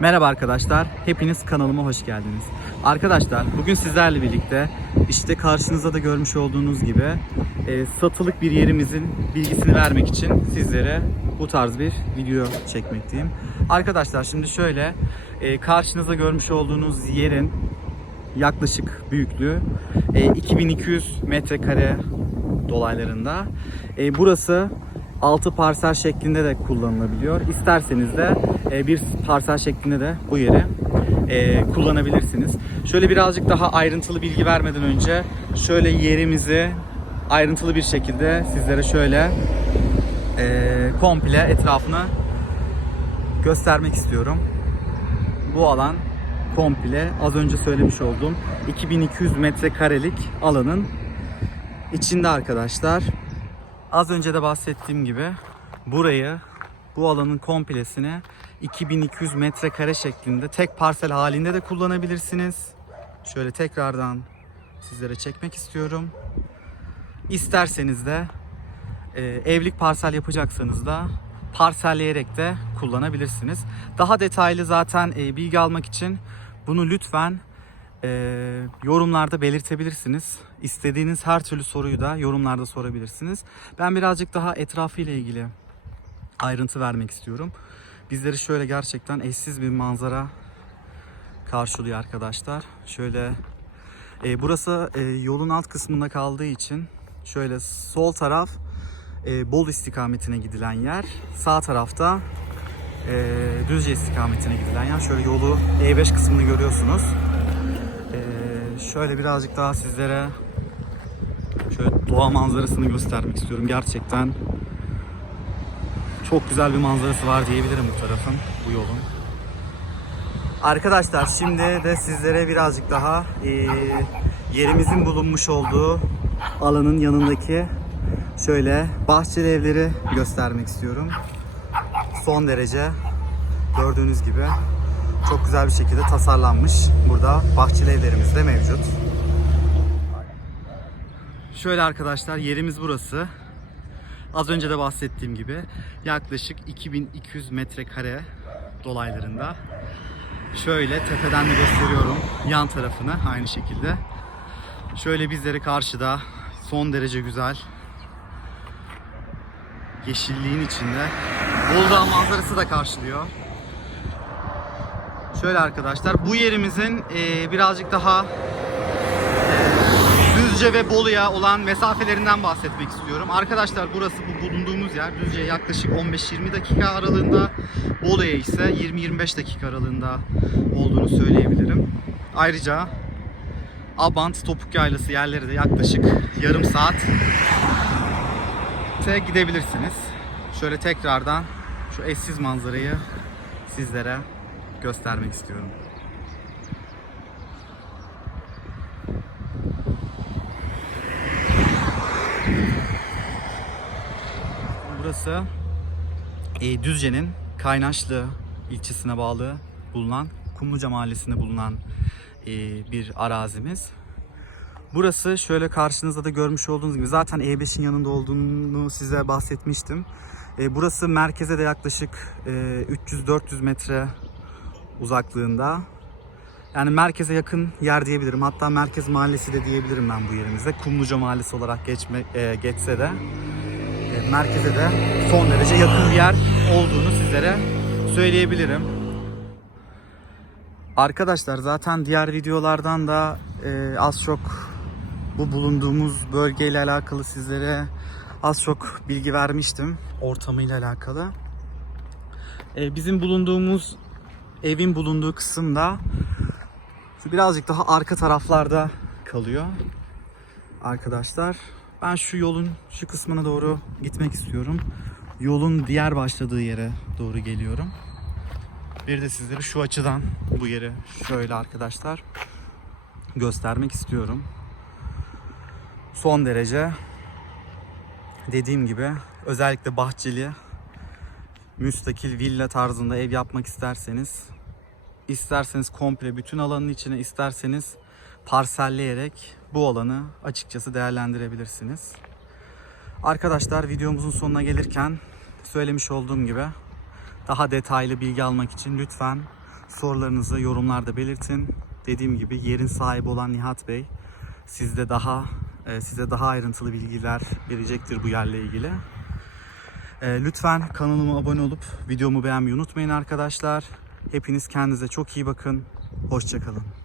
Merhaba arkadaşlar, hepiniz kanalıma hoş geldiniz. Arkadaşlar, bugün sizlerle birlikte işte karşınızda da görmüş olduğunuz gibi e, satılık bir yerimizin bilgisini vermek için sizlere bu tarz bir video çekmekteyim. Arkadaşlar şimdi şöyle, e, karşınızda görmüş olduğunuz yerin yaklaşık büyüklüğü e, 2200 metrekare dolaylarında. E, burası 6 parsel şeklinde de kullanılabiliyor. İsterseniz de bir parsel şeklinde de bu yeri e, kullanabilirsiniz. Şöyle birazcık daha ayrıntılı bilgi vermeden önce şöyle yerimizi ayrıntılı bir şekilde sizlere şöyle e, komple etrafını göstermek istiyorum. Bu alan komple az önce söylemiş olduğum 2200 metrekarelik alanın içinde arkadaşlar. Az önce de bahsettiğim gibi burayı bu alanın komplesini 2200 metrekare şeklinde tek parsel halinde de kullanabilirsiniz. Şöyle tekrardan sizlere çekmek istiyorum. İsterseniz de e, evlilik parsel yapacaksanız da parselleyerek de kullanabilirsiniz. Daha detaylı zaten e, bilgi almak için bunu lütfen e, yorumlarda belirtebilirsiniz. İstediğiniz her türlü soruyu da yorumlarda sorabilirsiniz. Ben birazcık daha etrafıyla ilgili ayrıntı vermek istiyorum. Bizleri şöyle gerçekten eşsiz bir manzara karşılıyor arkadaşlar. Şöyle e, burası e, yolun alt kısmında kaldığı için şöyle sol taraf e, Bolu istikametine gidilen yer. Sağ tarafta e, Düzce istikametine gidilen yer. Şöyle yolu E5 kısmını görüyorsunuz. E, şöyle birazcık daha sizlere şöyle doğa manzarasını göstermek istiyorum. Gerçekten çok güzel bir manzarası var diyebilirim bu tarafın, bu yolun. Arkadaşlar şimdi de sizlere birazcık daha e, yerimizin bulunmuş olduğu alanın yanındaki şöyle bahçeli evleri göstermek istiyorum. Son derece gördüğünüz gibi çok güzel bir şekilde tasarlanmış. Burada bahçeli evlerimiz de mevcut. Şöyle arkadaşlar yerimiz burası. Az önce de bahsettiğim gibi yaklaşık 2200 metrekare dolaylarında. Şöyle tepeden de gösteriyorum yan tarafını aynı şekilde. Şöyle bizleri karşıda son derece güzel yeşilliğin içinde Uludağ manzarası da karşılıyor. Şöyle arkadaşlar bu yerimizin birazcık daha Düzce ve Bolu'ya olan mesafelerinden bahsetmek istiyorum. Arkadaşlar burası bu bulunduğumuz yer Düzce'ye yaklaşık 15-20 dakika aralığında, Bolu'ya ise 20-25 dakika aralığında olduğunu söyleyebilirim. Ayrıca Abant Topuk Yaylası yerleri de yaklaşık yarım saat gidebilirsiniz. Şöyle tekrardan şu eşsiz manzarayı sizlere göstermek istiyorum. Burası e, Düzce'nin Kaynaşlı ilçesine bağlı bulunan Kumluca mahallesinde bulunan e, bir arazimiz. Burası şöyle karşınızda da görmüş olduğunuz gibi zaten E5'in yanında olduğunu size bahsetmiştim. E, burası merkeze de yaklaşık e, 300-400 metre uzaklığında. Yani merkeze yakın yer diyebilirim. Hatta merkez mahallesi de diyebilirim ben bu yerimizde. Kumluca mahallesi olarak geçme, e, geçse de merkeze de son derece yakın bir yer olduğunu sizlere söyleyebilirim. Arkadaşlar zaten diğer videolardan da e, az çok bu bulunduğumuz bölgeyle alakalı sizlere az çok bilgi vermiştim ortamıyla alakalı. E, bizim bulunduğumuz evin bulunduğu kısımda birazcık daha arka taraflarda kalıyor arkadaşlar. Ben şu yolun şu kısmına doğru gitmek istiyorum. Yolun diğer başladığı yere doğru geliyorum. Bir de sizlere şu açıdan bu yeri şöyle arkadaşlar göstermek istiyorum. Son derece dediğim gibi özellikle bahçeli müstakil villa tarzında ev yapmak isterseniz isterseniz komple bütün alanın içine isterseniz parselleyerek bu alanı açıkçası değerlendirebilirsiniz. Arkadaşlar videomuzun sonuna gelirken söylemiş olduğum gibi daha detaylı bilgi almak için lütfen sorularınızı yorumlarda belirtin. Dediğim gibi yerin sahibi olan Nihat Bey sizde daha e, size daha ayrıntılı bilgiler verecektir bu yerle ilgili. E, lütfen kanalıma abone olup videomu beğenmeyi unutmayın arkadaşlar. Hepiniz kendinize çok iyi bakın. Hoşçakalın.